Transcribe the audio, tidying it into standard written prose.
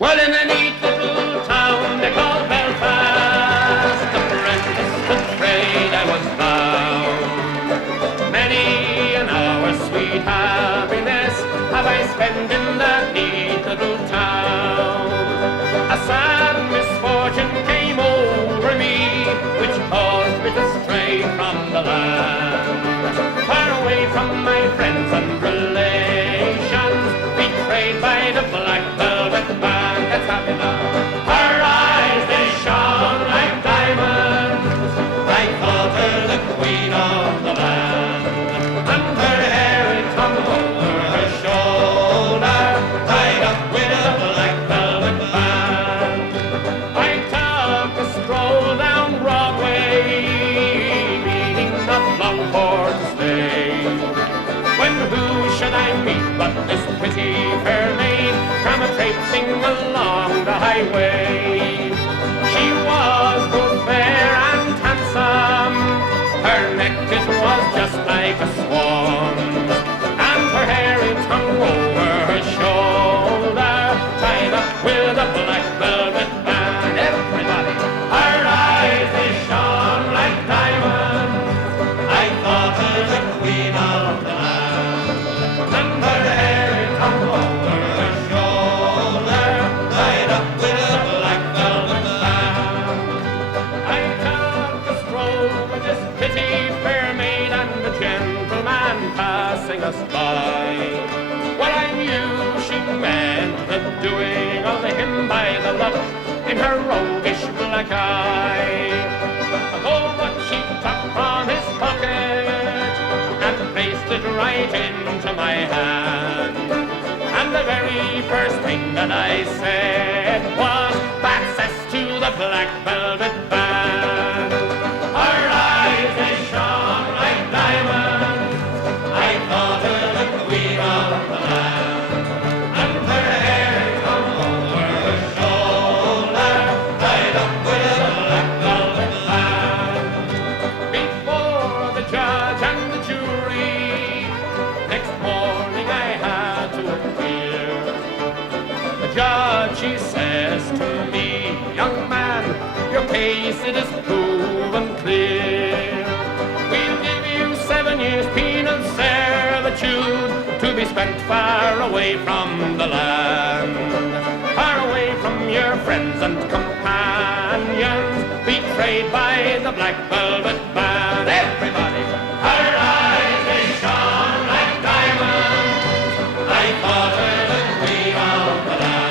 Well, in a neat little town they call Belfast, apprentice to trade I was bound. Many an hour sweet happiness have I spent in that neat little town. A sad misfortune came over me, which caused me to stray from the land, far away from my friends and relations, betrayed by the black velvet band. That's happy now. Her eyes, they shone like diamonds. I thought her the queen of the land. And her hair, it hung over her shoulder, tied up with a black velvet band. I took a stroll down Broadway, meaning not long for to stay. When who should I meet but this pretty fair maid, come a-traipsing along the highway. She was both fair and handsome, her neck it was just like a swan's, and her hair it hung over her shoulder, tied up with a black velvet band. Everybody, her eyes they shone like diamonds. I thought her the queen of the land, and her hair it hung over her shoulder, tied up with a black velvet band. I took a stroll with this pretty fair maid and a gentleman passing us by. Well, I knew she meant the doing of him by the look in her roguish black eye. Oh, but she took from his pocket and placed it right into my hand. And the very first thing that I said was, "Access to the black velvet band." Her eyes, they shone like diamonds. I thought her the queen of the land. And her hair hung over her shoulder, tied up with a black velvet band. Before the judge and the jury, next morning I had to appear. The judge, he says to me, "Young man, your case it is proven clear. We'll give you 7 years penal servitude to be spent far away from the land, far away from your friends and companions, betrayed by the black velvet band." Everybody, her eyes they shone like diamonds. I thought her the queen of the land.